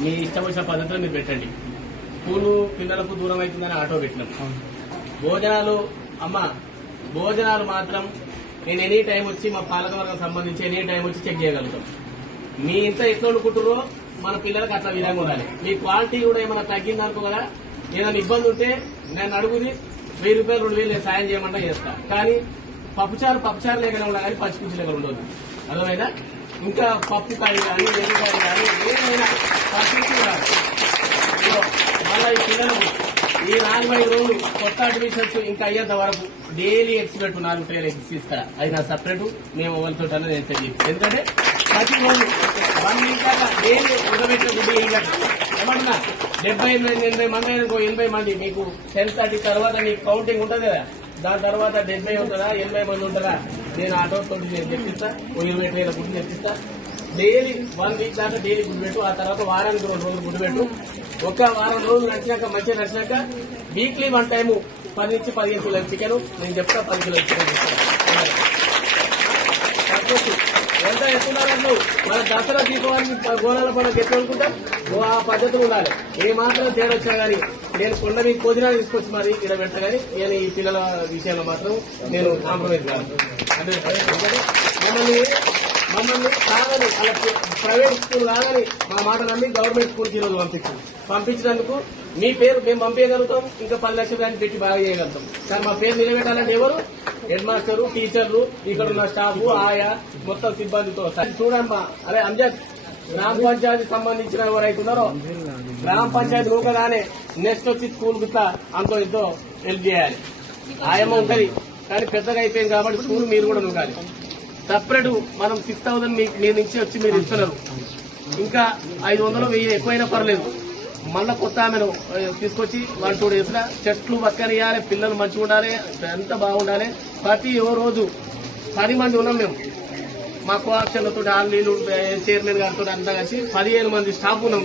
మీ ఇష్టం వచ్చిన పద్ధతిలో మీరు పెట్టండి. స్కూలు పిల్లలకు దూరం అవుతుందని ఆటో పెట్టినాం. భోజనాలు భోజనాలు మాత్రం నేను ఎనీ టైం వచ్చి మా పాలకవర్గం సంబంధించి ఎనీ టైం వచ్చి చెక్ చేయగలుగుతాం. మీ ఇంత ఎట్లా వండుకుంటారో మన పిల్లలకు అట్లా విధంగా ఉండాలి. మీ క్వాలిటీ కూడా ఏమైనా తగ్గిందనుకో కదా, ఏదైనా ఇబ్బంది ఉంటే నేను అడుగుది 1000 రూపాయలు 2000 నేను సాయం చేయమంటా చేస్తా. కానీ పప్పుచారు లేకనే ఉండాలి, కానీ పచ్చిపుచ్చి లేక ఉండదు. అర్థమైనా? ఇంకా పప్పు కాడి కానీ ఎరుగాడి కానీ ఏమైనా పచ్చిపుచ్చి కాదు. మళ్ళీ ఈ పిల్లలకు ఈ 4-5 రోజులు కొత్త అడ్మిషన్స్ ఇంకా అయ్యేంత వరకు డైలీ ఎగ్స్ పెట్టు 4 ట్రేలు ఎగ్స్ ఇస్తా. అది నా సపరేట్ మేము ఎవరితో నేను సెట్ చేసి, ఎందుకంటే ప్రతి రోజు 1 వీక్ దాకా డైలీ ఉడబెట్టిన గుడ్డి ఏమంటున్నా 70-80 మంది అనుకో, 80 మంది మీకు 10:30 తర్వాత మీకు కౌంటింగ్ ఉంటుంది కదా, దాని తర్వాత 70 ఉంటుందా 80 మంది ఉంటుందా, నేను ఆటో తోటి నేను తెప్పిస్తా. 20 ట్రేల గుడ్డు తెప్పిస్తా. డైలీ 1 వీక్ దాకా డైలీ గుడ్డు పెట్టు. ఆ తర్వాత వారానికి 2 రోజులు గుడ్డు పెట్టు. ఒక వారం రోజులు నడిచినాక మంచిగా నడిచినాక వీక్లీ 1 టైము 10 నుంచి 15 కిలోల చికెన్ నేను చెప్తా. 10 కిలోల చికెన్ ఎంత ఎత్తున్నారన్ను మన దసరా దీపావళి గోళాల పండుగ ఎట్లా అనుకుంటాం ఆ పద్ధతులు ఉండాలి. ఏ మాత్రం తేడా వచ్చినా కానీ నేను కొండ మీకు భోజనాలు తీసుకొచ్చి మరి ఇలా పెట్టా కానీ నేను ఈ పిల్లల విషయంలో మాత్రం నేను కాంప్రమైజ్ కాదు. అంటే మమ్మల్ని కాదని అలా ప్రైవేట్ స్కూల్ కాదని మా మాట నమ్మి గవర్నమెంట్ స్కూల్కి ఈరోజు పంపించినందుకు మీ పేరు మేము పంపించగలుగుతాం. ఇంకా 10 లక్షల దాన్ని పెట్టి బాగా చేయగలుగుతాం. కానీ మా పేరు నిలబెట్టాలంటే ఎవరు? హెడ్ మాస్టరు, టీచర్లు, ఇక్కడ ఉన్న స్టాఫ్, ఆయా మొత్తం సిబ్బందితో చూడమ్మా. అరే అంజద్, గ్రామ పంచాయతీ సంబంధించిన ఎవరైతున్నారో గ్రామ పంచాయతీ నూకగానే నెక్స్ట్ వచ్చి స్కూల్ గిట్లా అంతో ఎంతో హెల్ప్ చేయాలి. ఆయమ్మ ఉంటది కానీ పెద్దగా అయిపోయింది కాబట్టి స్కూల్ మీరు కూడా నూకాలి. సపరేట్ మనం 6,000 మీ నుంచి వచ్చి మీరు ఇస్తున్నారు. ఇంకా 500-1000 ఎక్కువైనా పర్లేదు. మళ్ళా కొత్త ఆమెను తీసుకొచ్చి 1-2 days లా చెట్లు పక్కనియాలి, పిల్లలు మంచిగా ఉండాలి, ఎంత బాగుండాలి. ప్రతి రోజు 10 మంది ఉన్నాం మేము. మా కోఆప్షన్లతో ఆర్లీలు చైర్మన్ గారితో అంతా కలిసి 15 మంది స్టాఫ్ ఉన్నాం.